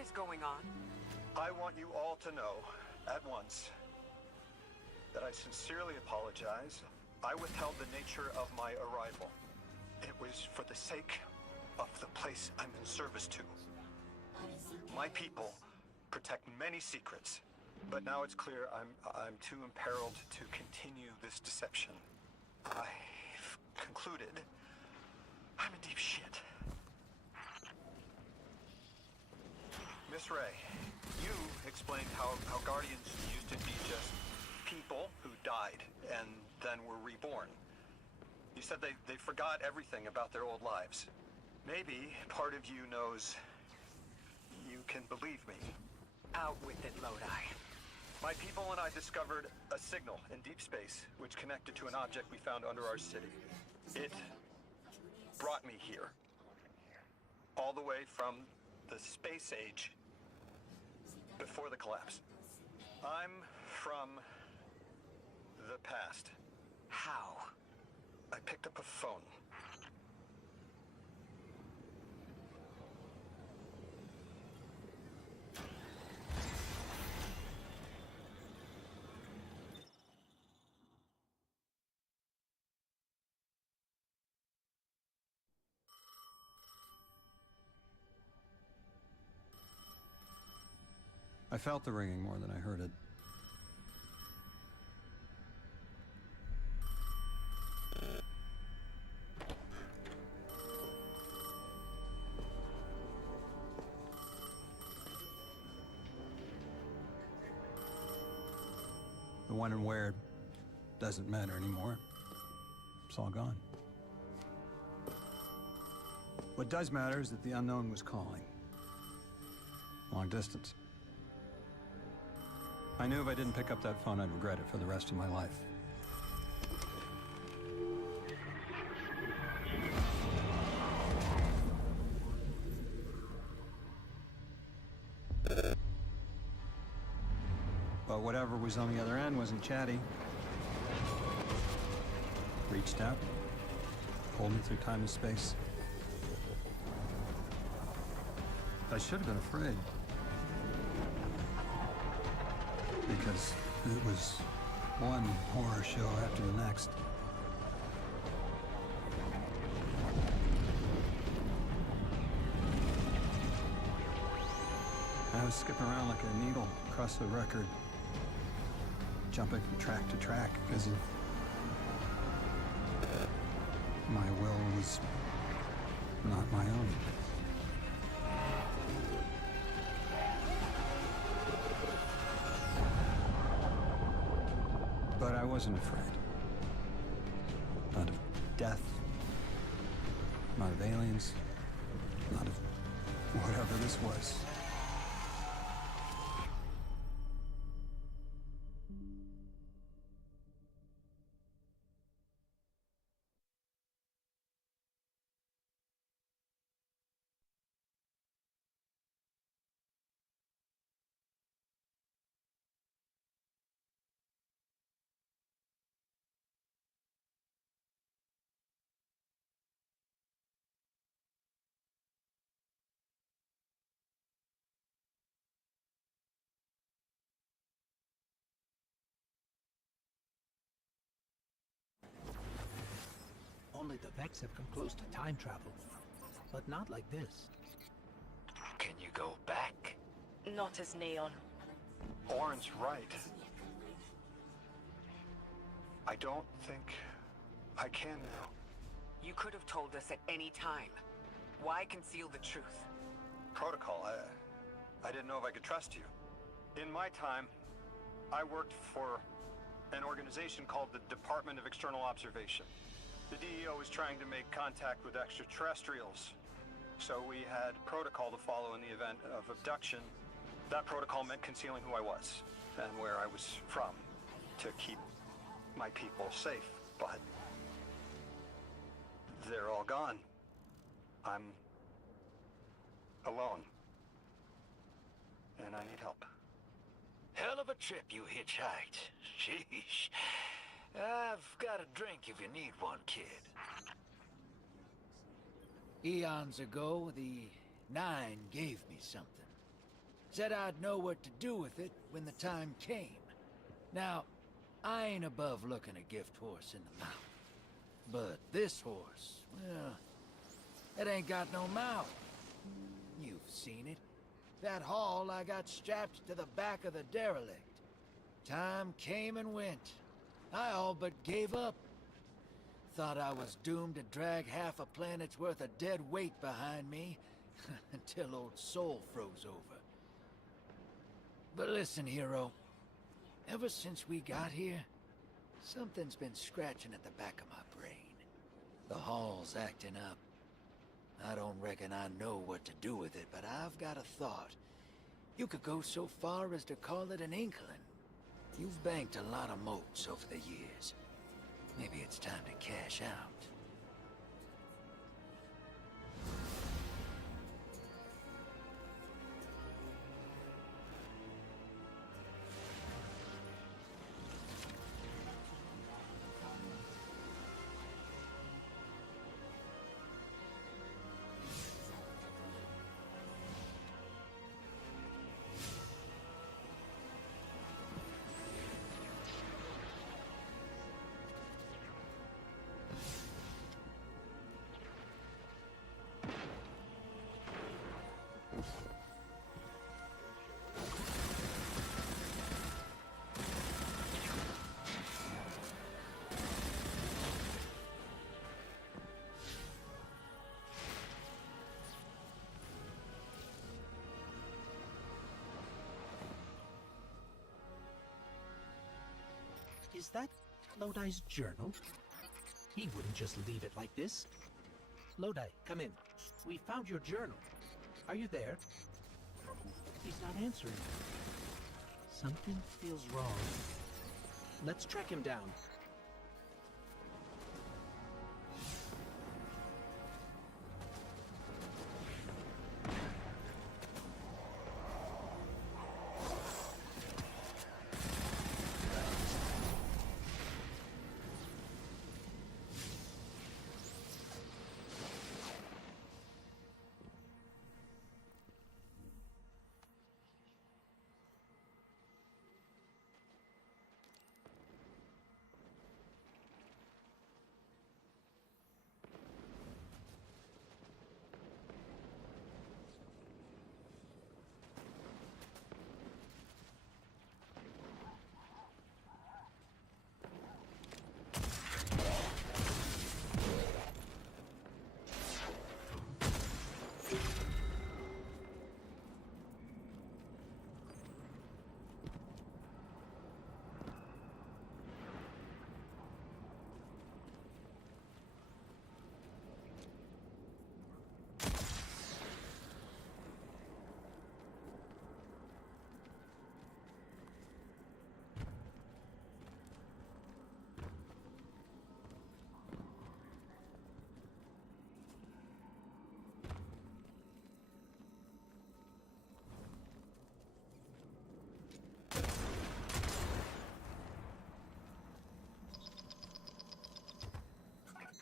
is going on? I want you all to know, at once, that I sincerely apologize. I withheld the nature of my arrival. It was for the sake of the place I'm in service to. My people protect many secrets, but now it's clear I'm too imperiled to continue this deception. I've concluded I'm in deep shit. Miss Ray, you explained how Guardians used to be just people who died and then were reborn. You said they forgot everything about their old lives. Maybe part of you knows you can believe me. Out with it, Lodi. My people and I discovered a signal in deep space which connected to an object we found under our city. It brought me here. All the way from the space age before the collapse. I'm from the past. How? I picked up a phone. I felt the ringing more than I heard it. The when and where doesn't matter anymore. It's all gone. What does matter is that the unknown was calling. Long distance. I knew if I didn't pick up that phone, I'd regret it for the rest of my life. But whatever was on the other end wasn't chatty. Reached out, pulled me through time and space. I should have been afraid. Because it was one horror show after the next. I was skipping around like a needle across the record, jumping from track to track because of my will was not my own. But I wasn't afraid. Not of death. Not of aliens. Not of whatever this was. Only the Vex have come close to time travel, but not like this. Can you go back? Not as Neon. Orin's right. I don't think I can now. You could have told us at any time. Why conceal the truth? Protocol, I didn't know if I could trust you. In my time, I worked for an organization called the Department of External Observation. The DEO was trying to make contact with extraterrestrials, so we had protocol to follow in the event of abduction. That protocol meant concealing who I was and where I was from to keep my people safe, but they're all gone. I'm alone, and I need help. Hell of a trip you hitchhiked. Sheesh. I've got a drink if you need one, kid. Eons ago, the Nine gave me something. Said I'd know what to do with it when the time came. Now, I ain't above looking a gift horse in the mouth. But this horse, well, it ain't got no mouth. You've seen it. That haul I got strapped to the back of the derelict. Time came and went. I all but gave up. Thought I was doomed to drag half a planet's worth of dead weight behind me until old Soul froze over. But listen, hero. Ever since we got here, something's been scratching at the back of my brain. The hall's acting up. I don't reckon I know what to do with it, but I've got a thought. You could go so far as to call it an inkling. You've banked a lot of motes over the years. Maybe it's time to cash out. Is that Lodi's journal? He wouldn't just leave it like this. Lodi, come in. We found your journal. Are you there? He's not answering. Something feels wrong. Let's track him down.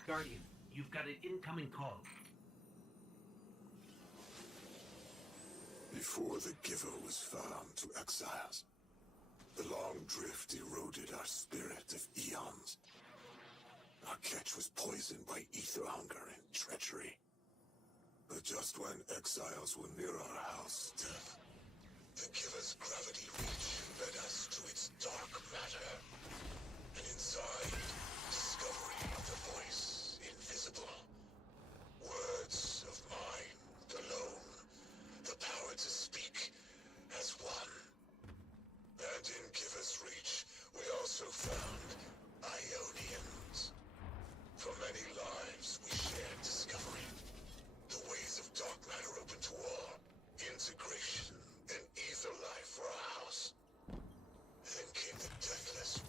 Guardian, you've got an incoming call. Before the Giver was found to exiles, the long drift eroded our spirit of eons. Our catch was poisoned by ether hunger and treachery. But just when exiles were near our house, death, the Giver's gravity reach led us to its dark matter. And inside, discovery of the voice invisible. Words of mind alone. The power to speak as one. And in Giver's reach, we also found Ionians. For many lives, we shared discovery. The ways of dark matter open to all. Integration and ether life for our house. Then came the deathless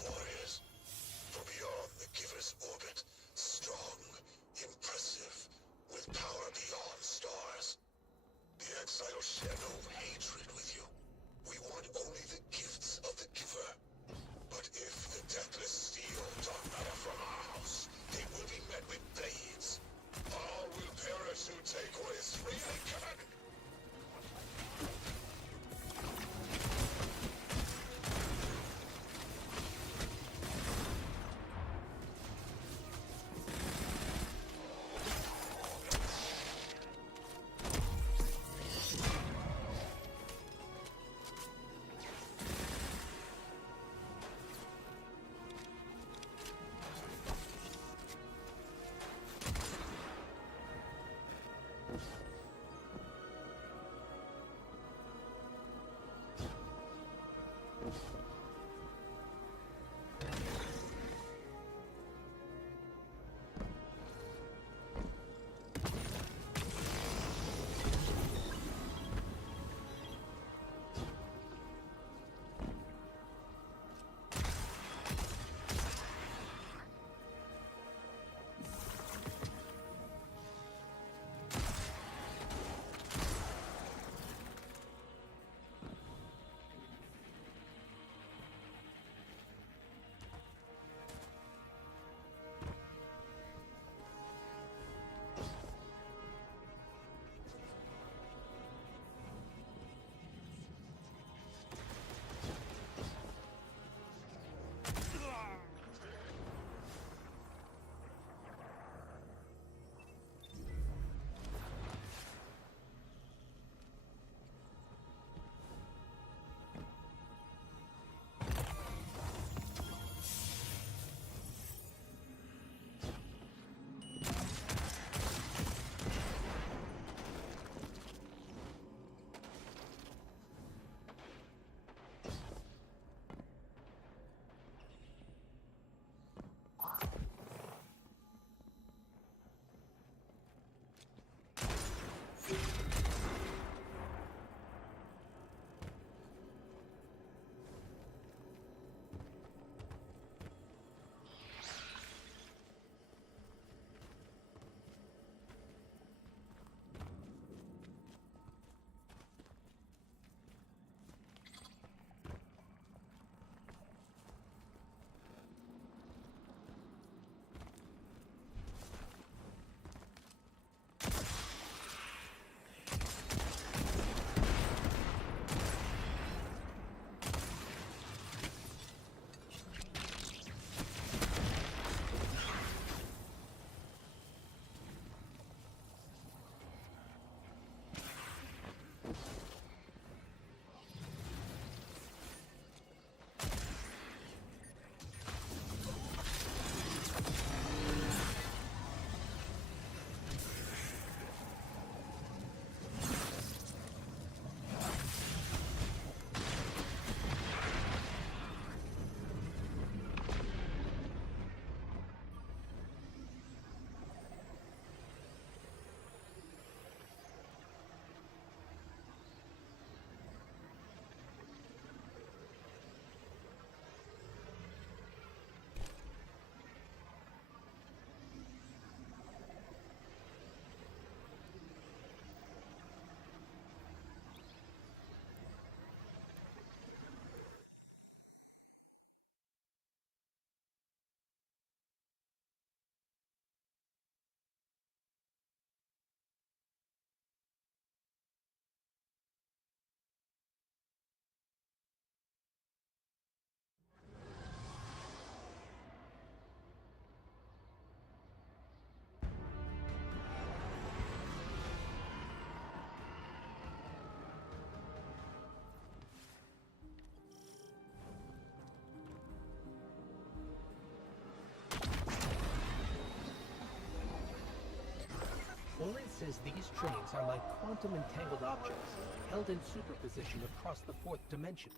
says these trains are like quantum entangled objects, held in superposition across the fourth dimension.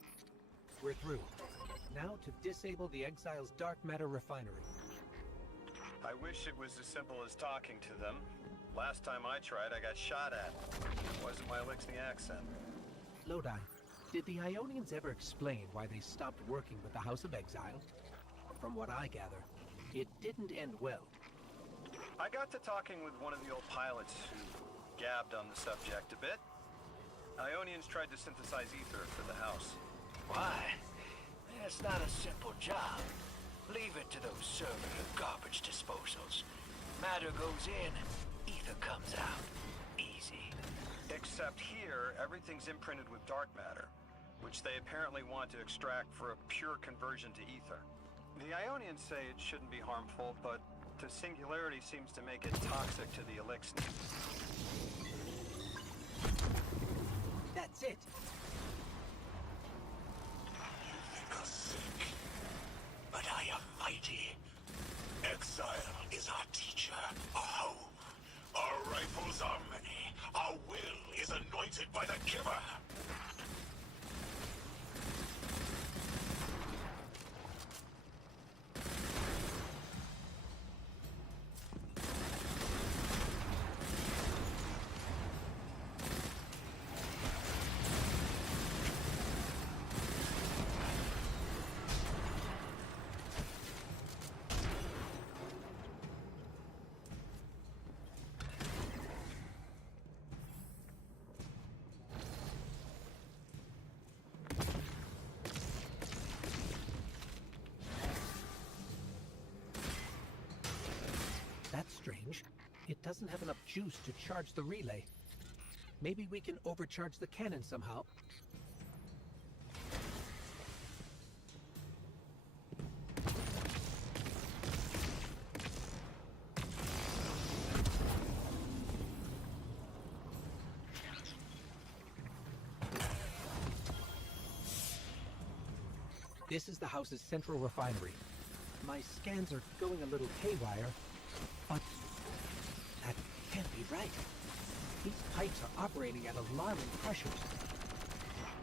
We're through. Now to disable the Exile's dark matter refinery. I wish it was as simple as talking to them. Last time I tried, I got shot at. It wasn't my Elixir accent. Lodi, did the Ionians ever explain why they stopped working with the House of Exile? From what I gather, it didn't end well. I got to talking with one of the old pilots who gabbed on the subject a bit. Ionians tried to synthesize ether for the house. Why? It's not a simple job. Leave it to those circular garbage disposals. Matter goes in, ether comes out. Easy. Except here, everything's imprinted with dark matter, which they apparently want to extract for a pure conversion to ether. The Ionians say it shouldn't be harmful, but the singularity seems to make it toxic to the Elixir. That's it! You think us sick, but I am mighty. Exile is our teacher, our home. Our rifles are many. Our will is anointed by the giver. That's strange. It doesn't have enough juice to charge the relay. Maybe we can overcharge the cannon somehow. This is the house's central refinery. My scans are going a little haywire, but that can't be right. These pipes are operating at alarming pressures.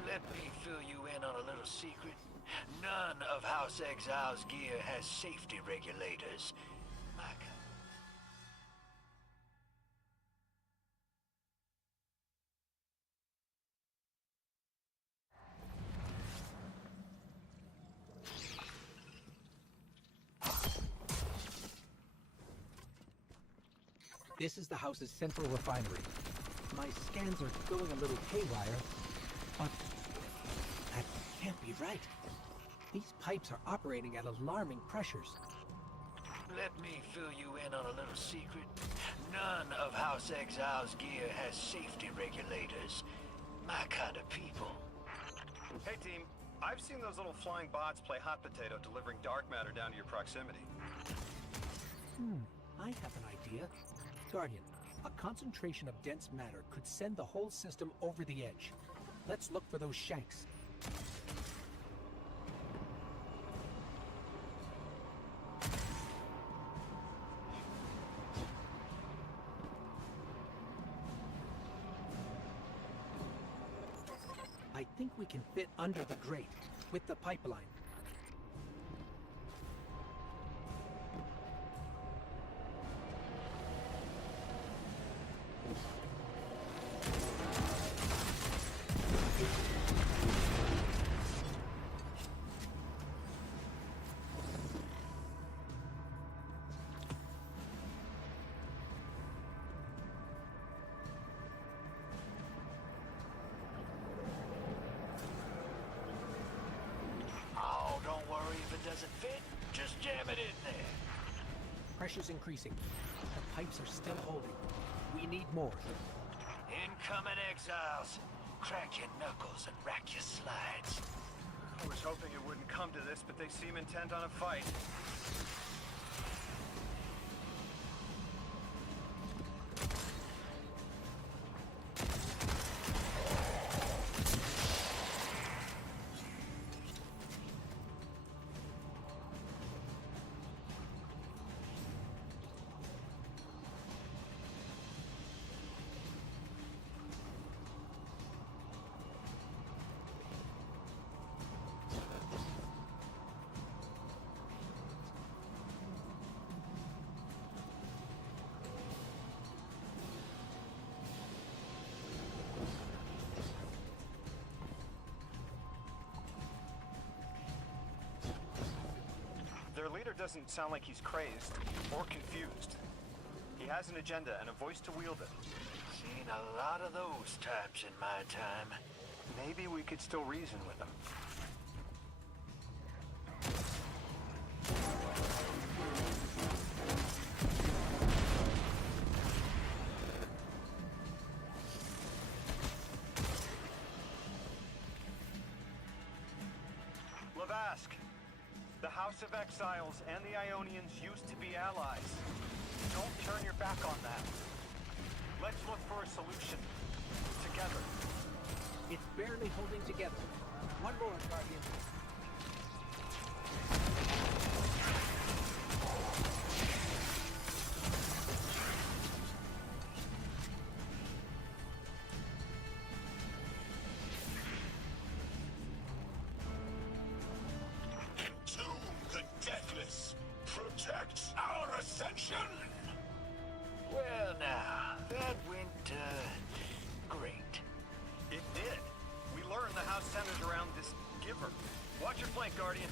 Let me fill you in on a little secret. None of House Exile's gear has safety regulators. This is the house's central refinery. My scans are going a little haywire, but that can't be right. These pipes are operating at alarming pressures. Let me fill you in on a little secret. None of House Exile's gear has safety regulators. My kind of people. Hey team, I've seen those little flying bots play hot potato delivering dark matter down to your proximity. I have an idea. Guardian, a concentration of dense matter could send the whole system over the edge. Let's look for those shanks. I think we can fit under the grate with the pipeline. Oh, don't worry if it doesn't fit. Just jam it in there. Pressure's increasing. The pipes are still holding. We need more. Incoming Exiles. Crack your knuckles and rack your slides. I was hoping it wouldn't come to this, but they seem intent on a fight. doesn't sound like he's crazed or confused. He has an agenda and a voice to wield it. Seen a lot of those types in my time. Maybe we could still reason with him. Lavask, the House of Exiles and the Ionians used to be allies. Don't turn your back on that. Let's look for a solution. Together. It's barely holding together. One more, Guardian. Entomb the deathless. Protect our ascension. Well now, that went, great. It did. We learned the house centers around this giver. Watch your flank, Guardian.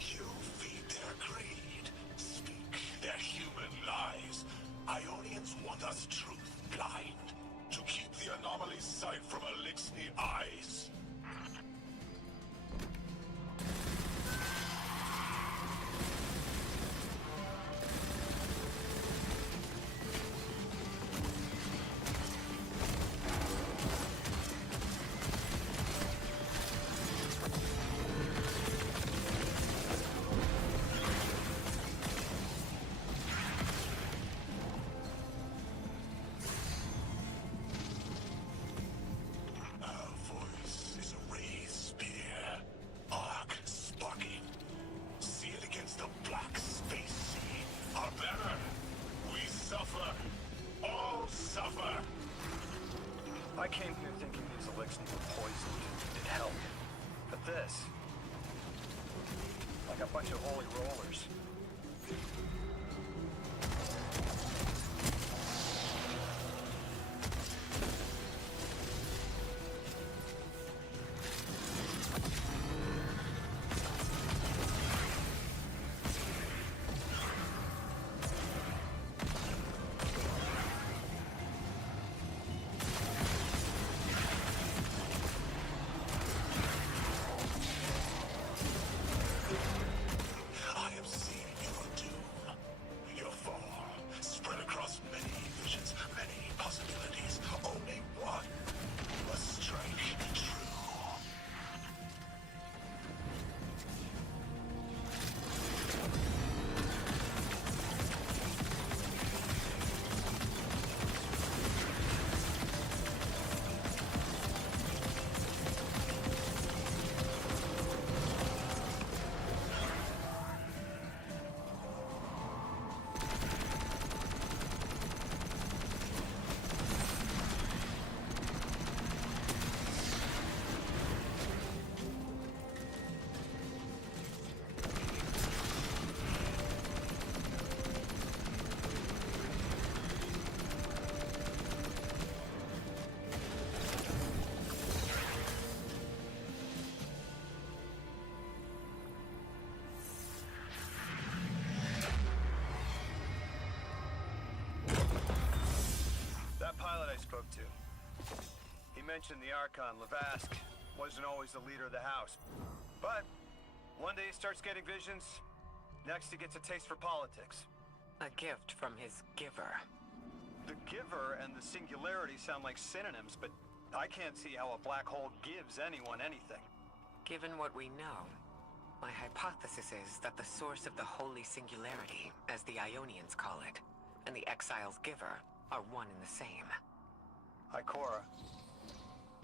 You feed their greed, speak their human lies. Ionians want us truth blind, to keep the anomaly's sight from Elixni eyes. Our voice is a raised spear, arc sparking. See it against the black space sea. Our banner. We suffer. All suffer. I came here thinking these elixirs were poisoned. It helped. But this... like a bunch of holy rollers. I am seeing your doom. Your fall. Spread across many visions, many possibilities. Only one must strike true. That pilot I spoke to, he mentioned the Archon, Lavask, wasn't always the leader of the house. But one day he starts getting visions, next he gets a taste for politics. A gift from his giver. The giver and the singularity sound like synonyms, but I can't see how a black hole gives anyone anything. Given what we know, my hypothesis is that the source of the holy singularity, as the Ionians call it, and the Exile's giver are one and the same. Ikora,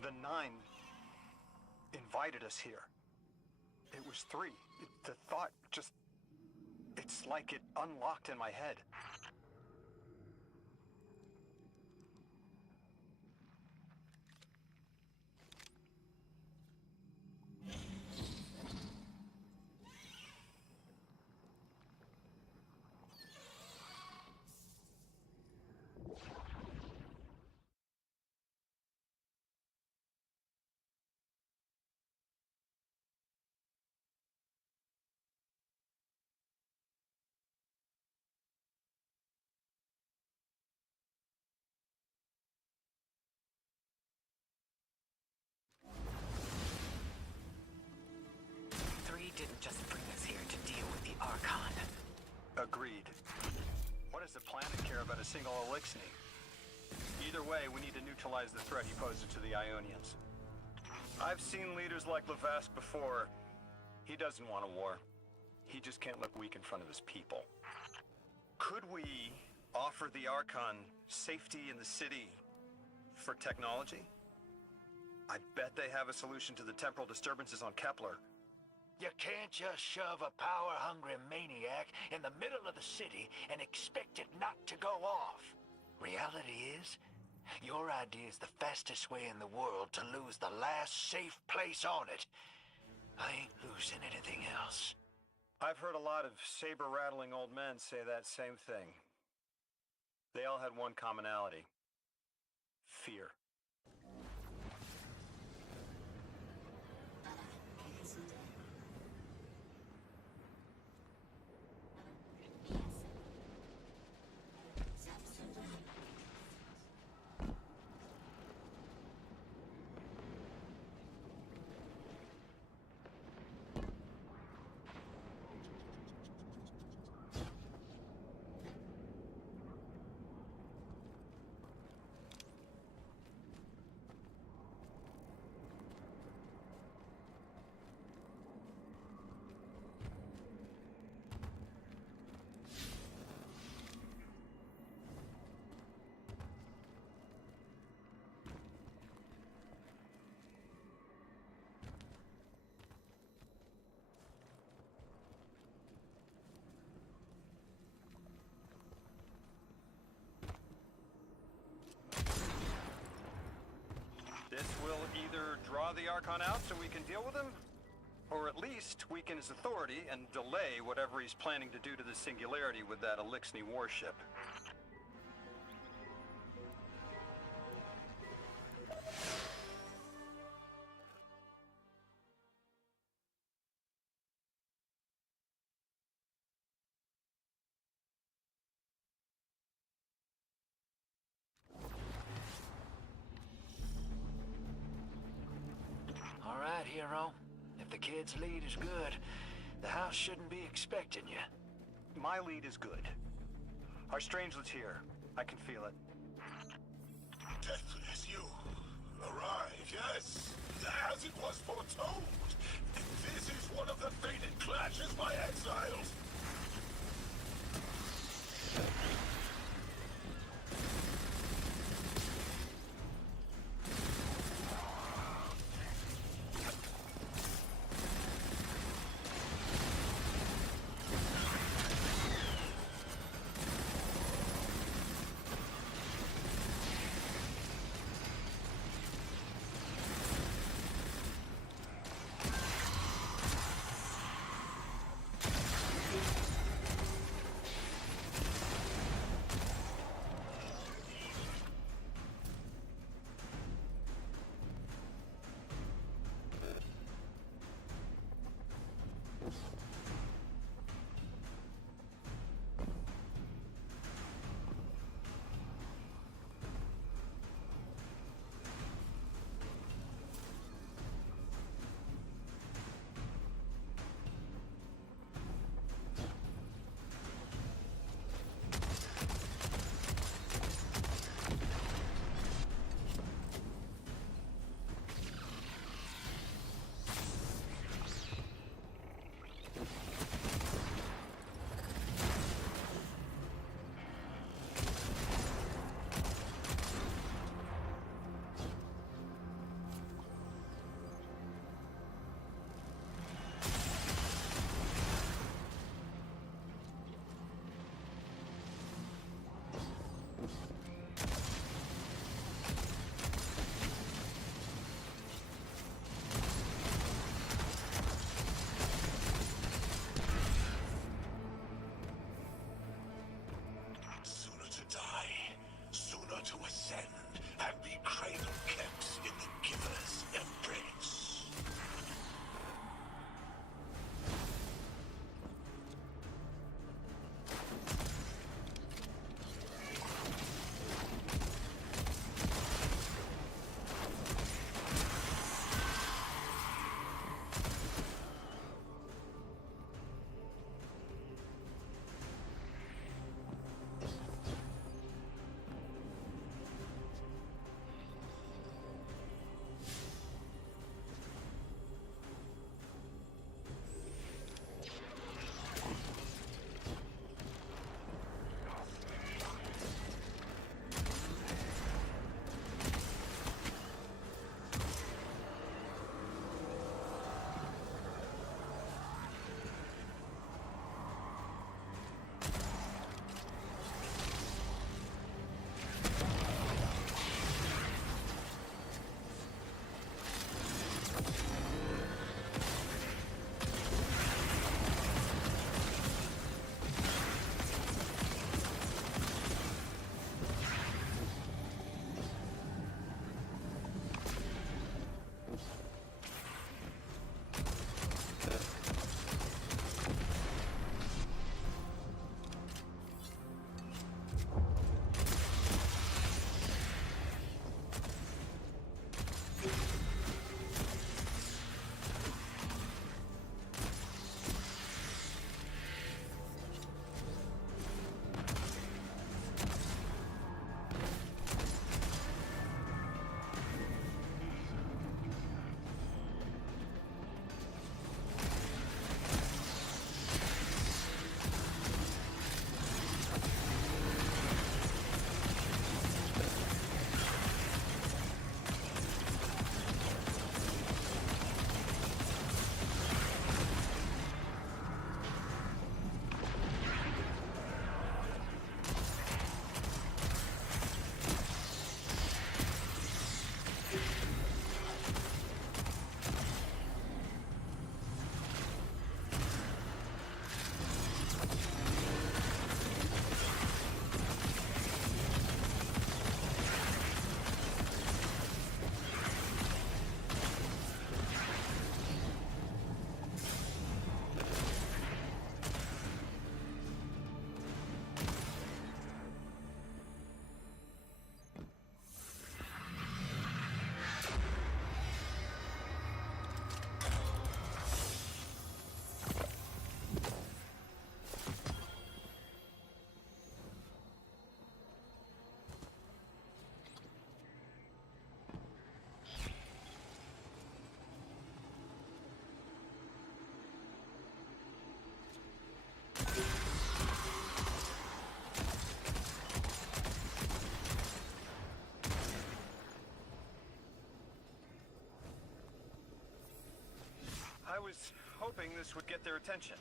the Nine invited us here. It was three. The thought just It's like it unlocked in my head. Three didn't just bring us here to deal with the Archon. Agreed. What does the planet care about a single Elixni? Either way, we need to neutralize the threat he poses to the Ionians. I've seen leaders like Lavask before. He doesn't want a war. He just can't look weak in front of his people. Could we offer the Archon safety in the city for technology? I bet they have a solution to the temporal disturbances on Kepler. You can't just shove a power-hungry maniac in the middle of the city and expect it not to go off. Reality is, your idea is the fastest way in the world to lose the last safe place on it. I ain't losing anything else. I've heard a lot of saber-rattling old men say that same thing. They all had one commonality. Fear. This will either draw the Archon out so we can deal with him, or at least weaken his authority and delay whatever he's planning to do to the Singularity with that Elixni warship. All right, hero. If the kid's lead is good, the house shouldn't be expecting you. My lead is good. Our strangelet's here. I can feel it. Deathless, you arrive, yes, as it was foretold. This is one of the fated clashes by exiles. was hoping this would get their attention.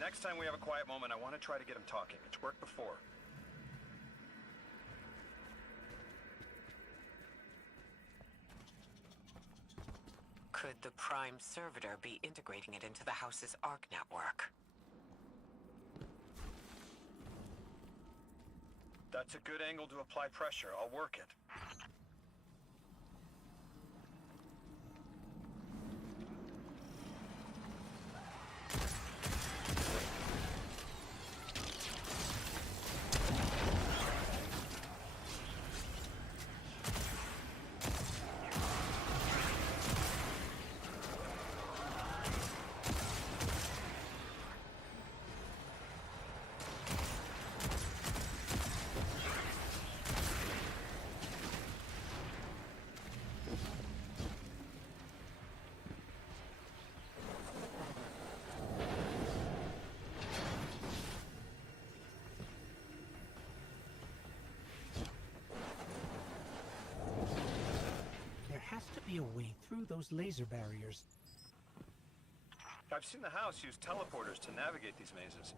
Next time we have a quiet moment, I want to try to get them talking. It's worked before. Could the Prime Servitor be integrating it into the house's ARC network? That's a good angle to apply pressure. I'll work it. There has to be a way through those laser barriers. I've seen the house use teleporters to navigate these mazes.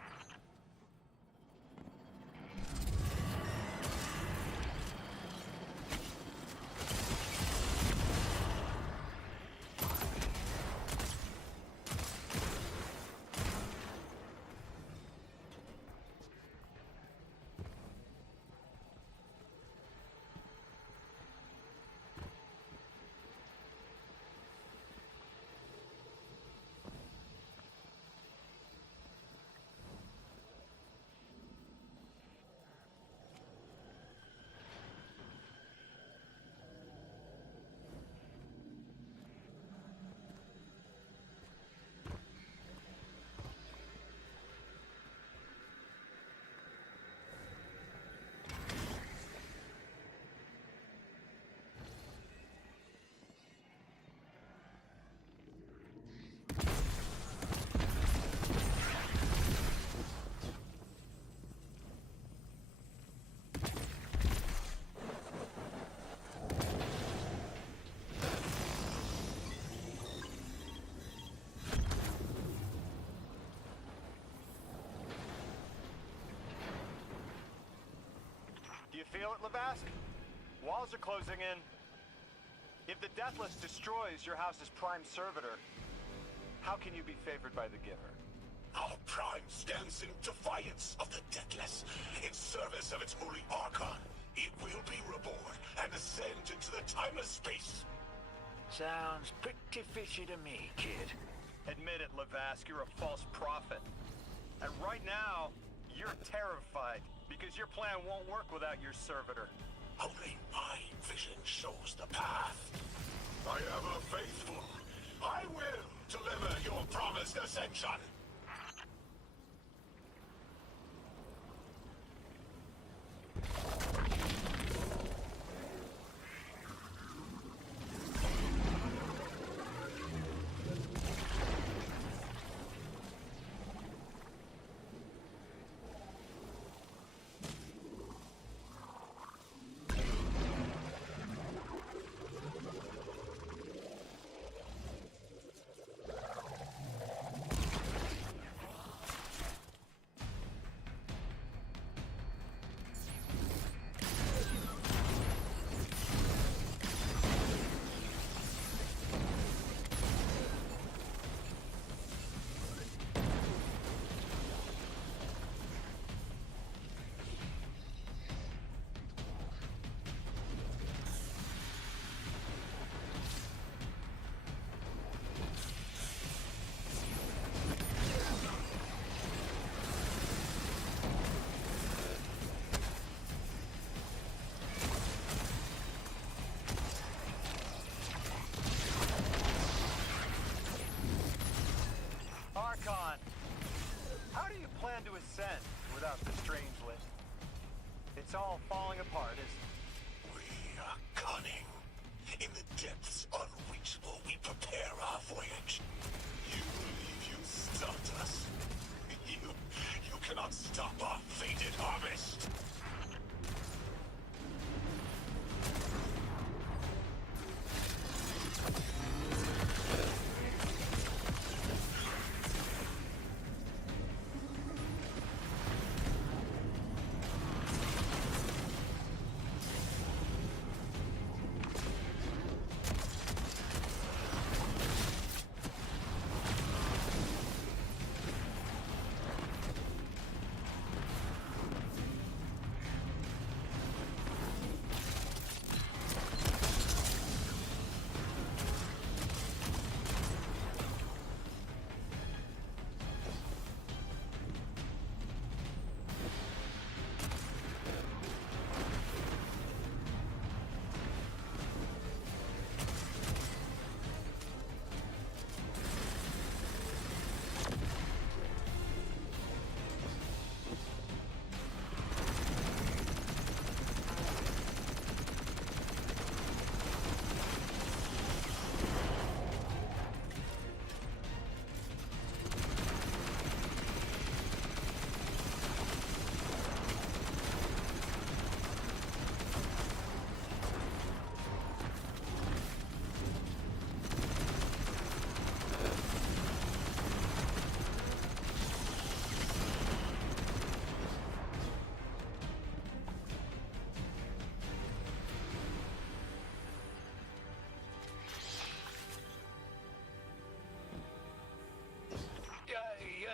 Do you feel it, Lavask? Walls are closing in. If the Deathless destroys your house's Prime Servitor, how can you be favored by the Giver? Our Prime stands in defiance of the Deathless, in service of its holy Archon. It will be reborn and ascend into the timeless space. Sounds pretty fishy to me, kid. Admit it, Lavask, you're a false prophet. And right now, you're terrified, because your plan won't work without your servitor. Only my vision shows the path. I am a faithful. I will deliver your promised ascension.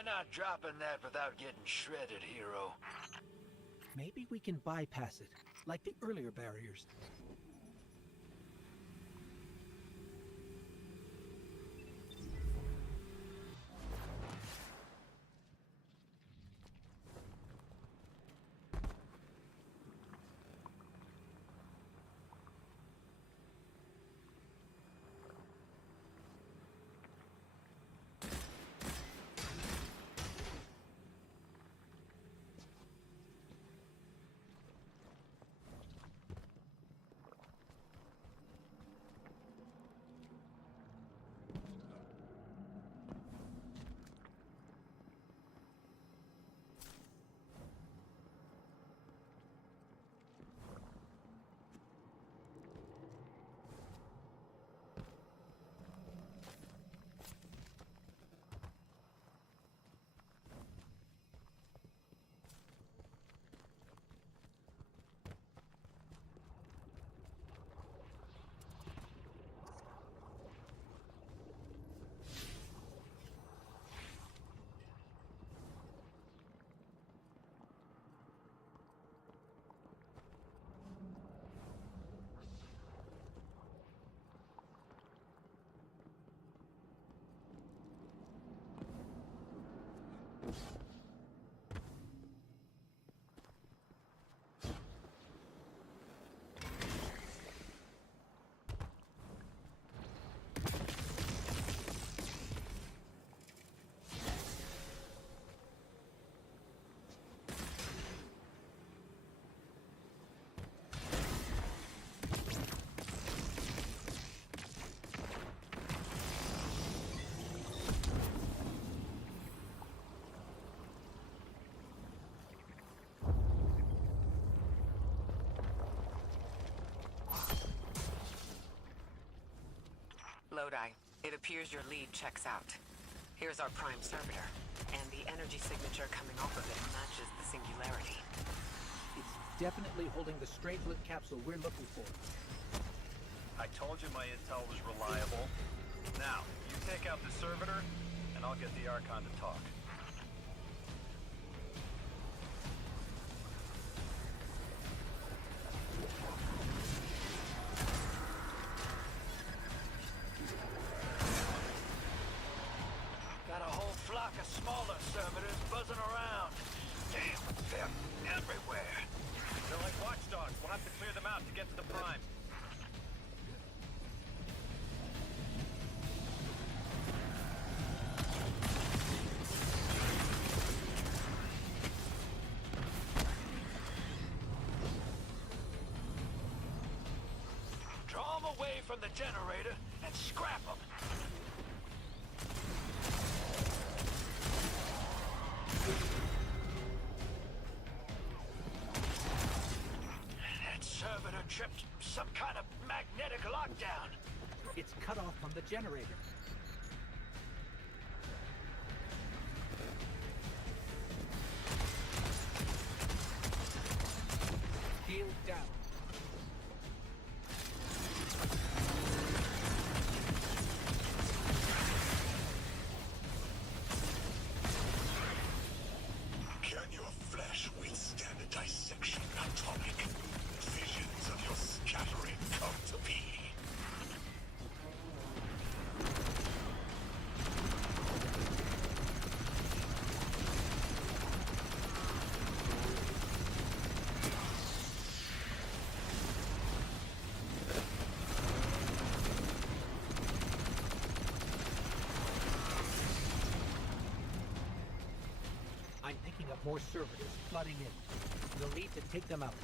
You're not dropping that without getting shredded, hero. Maybe we can bypass it, like the earlier barriers. Lodi, it appears your lead checks out. Here's our prime servitor, and the energy signature coming off of it matches the singularity. It's definitely holding the Strangelet capsule we're looking for. I told you my intel was reliable. Now, you take out the servitor, and I'll get the Archon to talk. Got a whole flock of smaller servitors buzzing around. Damn, they're everywhere. They're like watchdogs. We'll have to clear them out to get to the Prime. Draw them away from the generator and scrap them. That servitor tripped some kind of magnetic lockdown. It's cut off from the generator. Shield down. Can your flesh withstand a dissection atomic? Visions of your scattering come to be. I'm picking up more servitors flooding in. We'll need to take them out.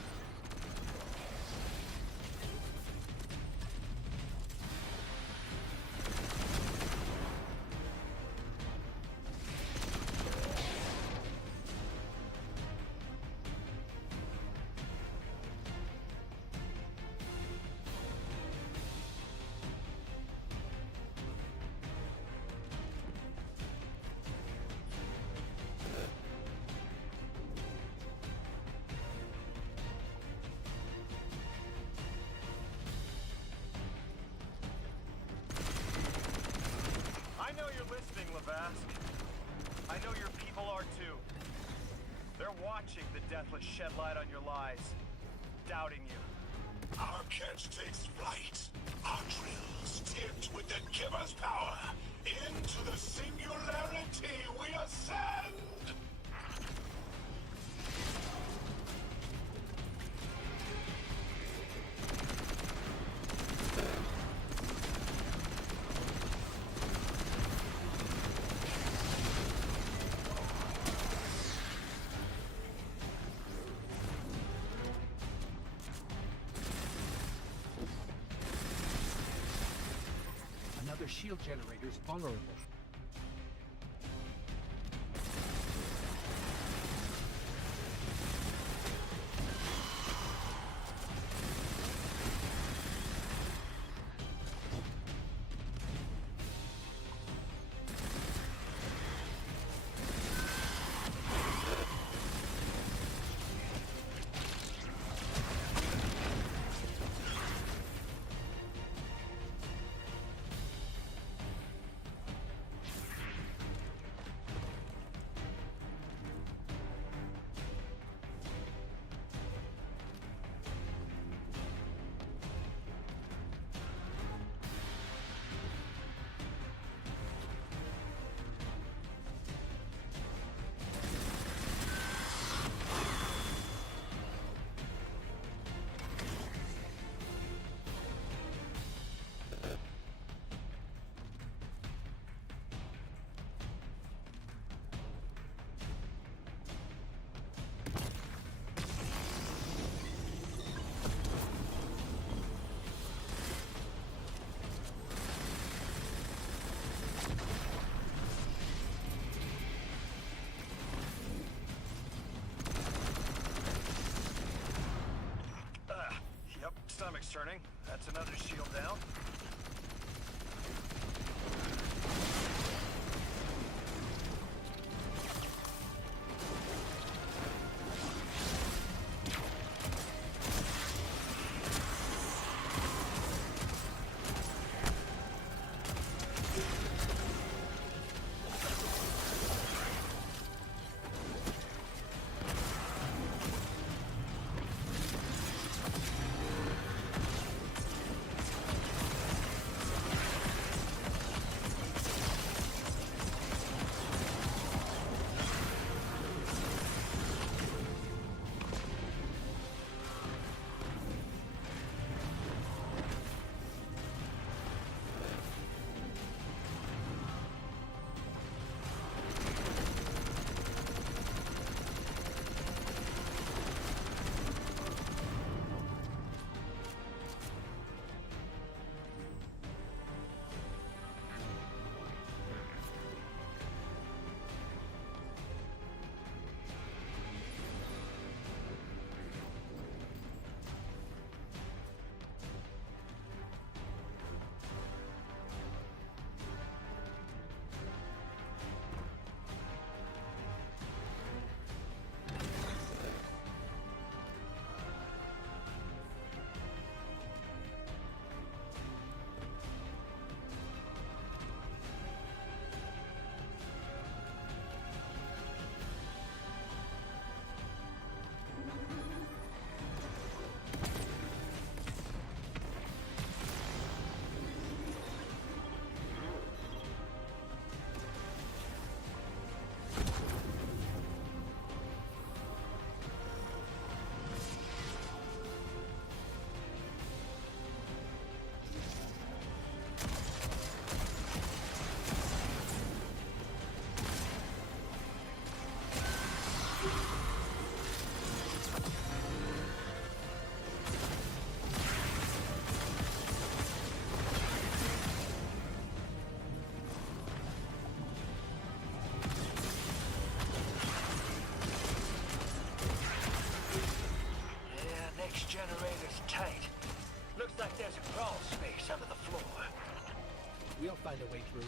I know you're listening, Lavask. I know your people are too. They're watching the Deathless shed light on your lies, doubting you. Our catch takes flight. Our drills tipped with the giver's power. Into the singularity we ascend! Another shield generator's vulnerable. Yep, stomach's turning. That's another shield down. Generator's tight. Looks like there's a crawl space under the floor. We'll find a way through.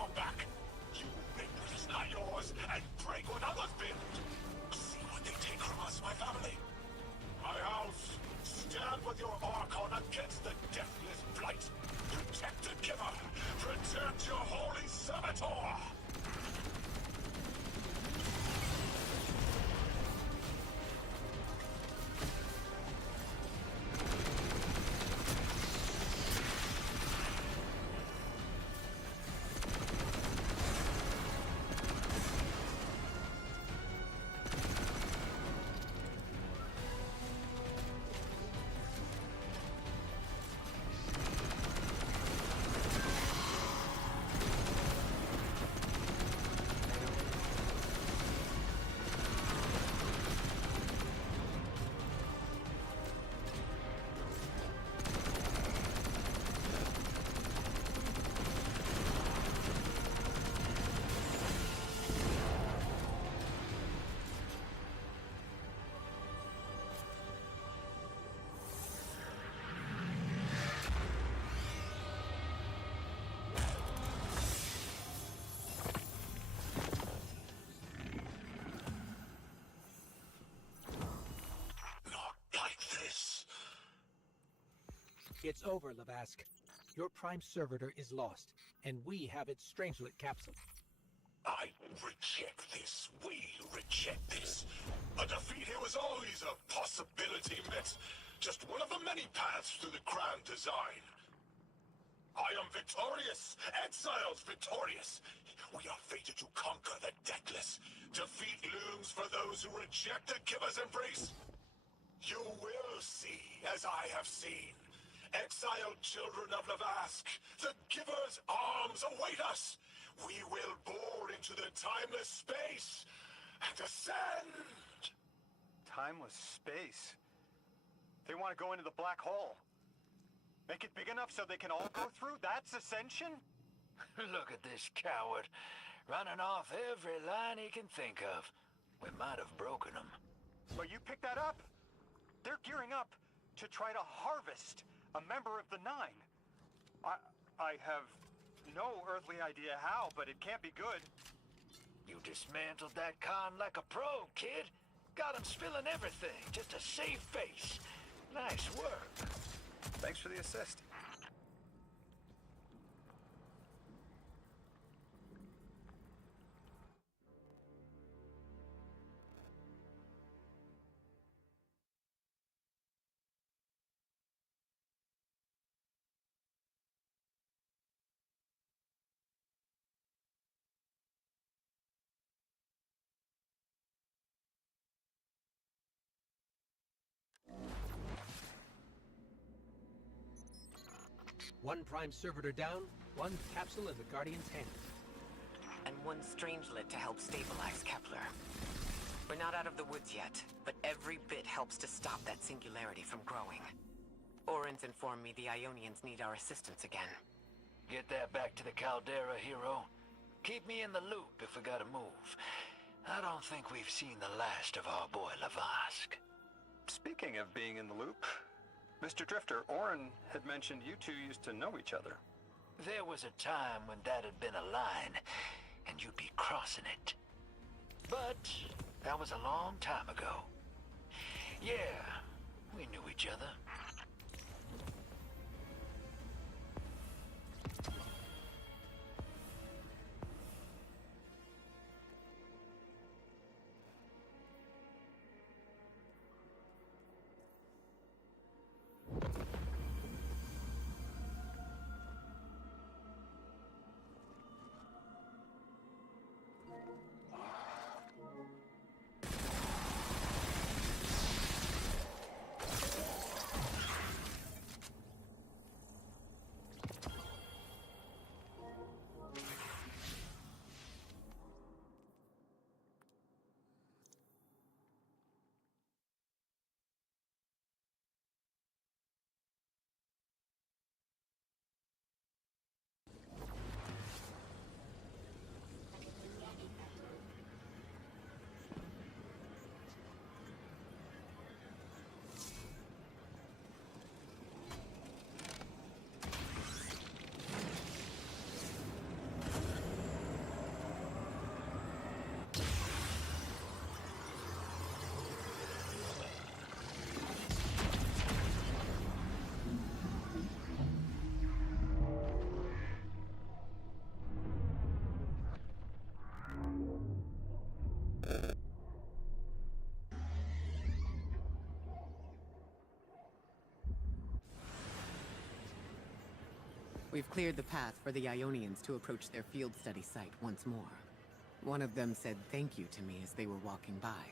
your back. You make what is not yours and break what others build. See what they take from us, my family. My house, stand with your Archon against the deathless blight. Protect the Giver. Protect your holy servitor. It's over, Lavask. Your Prime Servitor is lost, and we have its Strangelet capsule. I reject this. We reject this. A defeat here was always a possibility, Met. Just one of the many paths to the grand design. I am victorious. Exiles victorious. We are fated to conquer the deathless. Defeat looms for those who reject the Giver's embrace. You will see, as I have seen. Exiled children of Lavask, the Giver's arms await us. We will bore into the timeless space and ascend. Timeless space? They want to go into the black hole. Make it big enough so they can all go through? That's ascension? Look at this coward, running off every line he can think of. We might have broken him. But you picked that up. They're gearing up to try to harvest a member of the Nine. I have no earthly idea how, but it can't be good. You dismantled that con like a pro, kid. Got him spilling everything, just to save face. Nice work. Thanks for the assist. One Prime Servitor down, one capsule in the Guardian's hand. And one Strangelet to help stabilize Kepler. We're not out of the woods yet, but every bit helps to stop that singularity from growing. Orin's informed me the Ionians need our assistance again. Get that back to the Caldera, hero. Keep me in the loop if we gotta move. I don't think we've seen the last of our boy Lavask. Speaking of being in the loop, Mr. Drifter, Orin had mentioned you two used to know each other. There was a time when that had been a line, and you'd be crossing it. But that was a long time ago. Yeah, we knew each other. We've cleared the path for the Ionians to approach their field study site once more. One of them said thank you to me as they were walking by.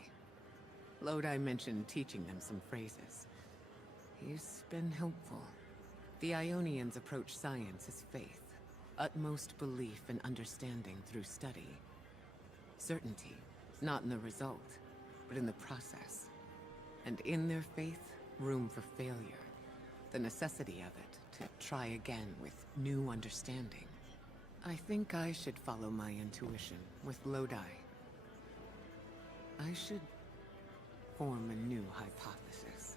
Lodi mentioned teaching them some phrases. He's been helpful. The Ionians approach science as faith, utmost belief and understanding through study. Certainty, not in the result, but in the process. And in their faith, room for failure. The necessity of it to try again with new understanding. I think I should follow my intuition with Lodi. I should form a new hypothesis.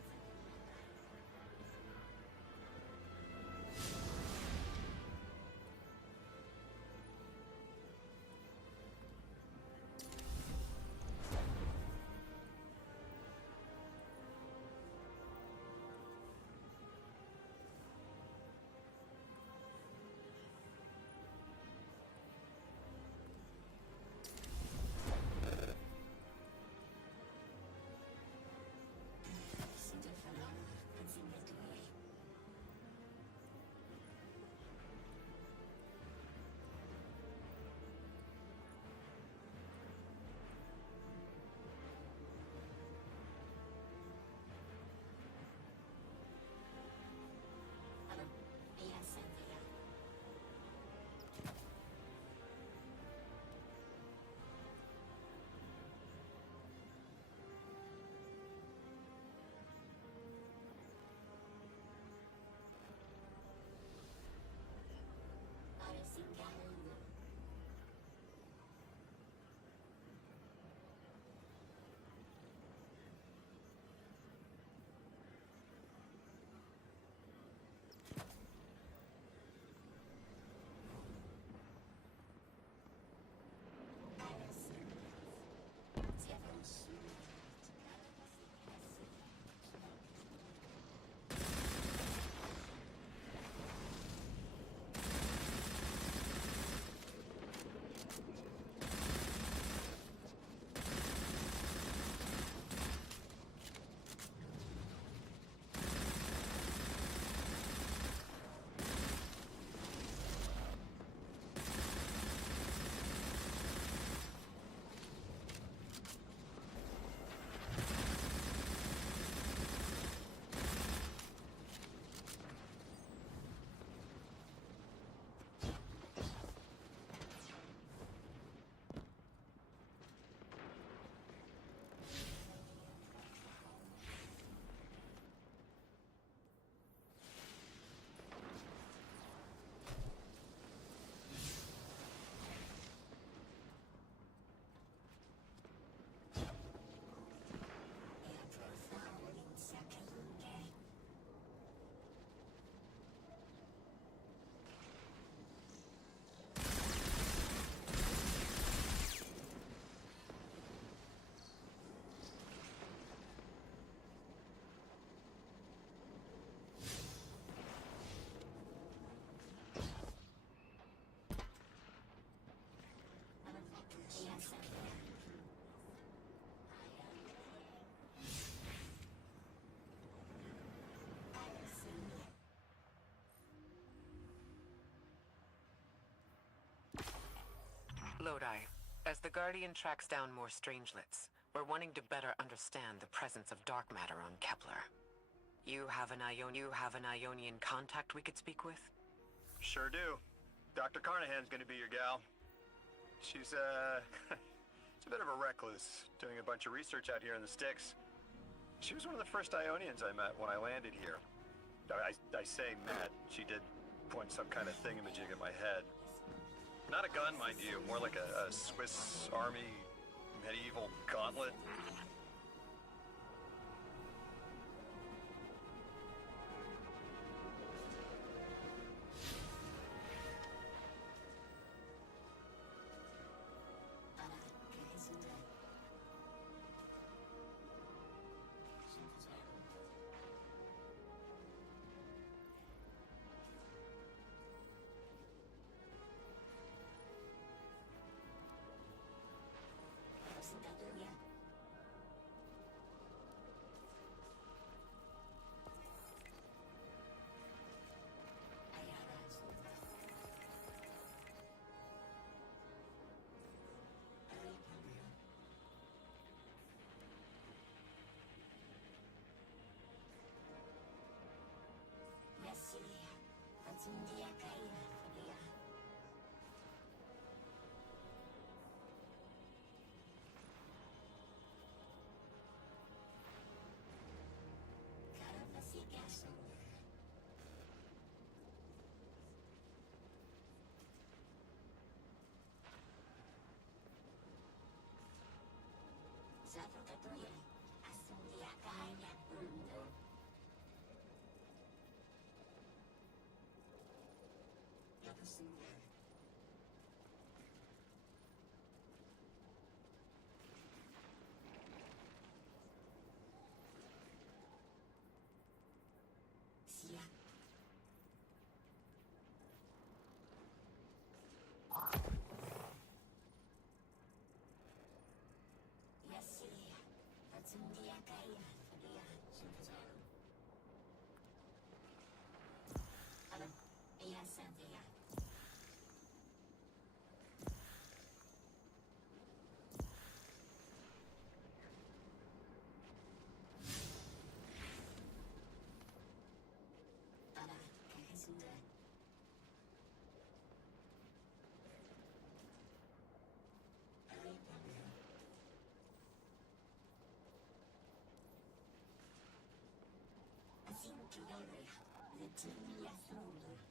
Lodi, as the Guardian tracks down more strangelets, we're wanting to better understand the presence of dark matter on Kepler. You have an Ionian contact we could speak with? Sure do. Dr. Carnahan's gonna be your gal. She's she's a bit of a recluse, doing a bunch of research out here in the sticks. She was one of the first Ionians I met when I landed here. I say met. She did point some kind of thingamajig at my head. Not a gun, mind you, more like a Swiss Army medieval gauntlet. Sanctuary, the Tulia Throne.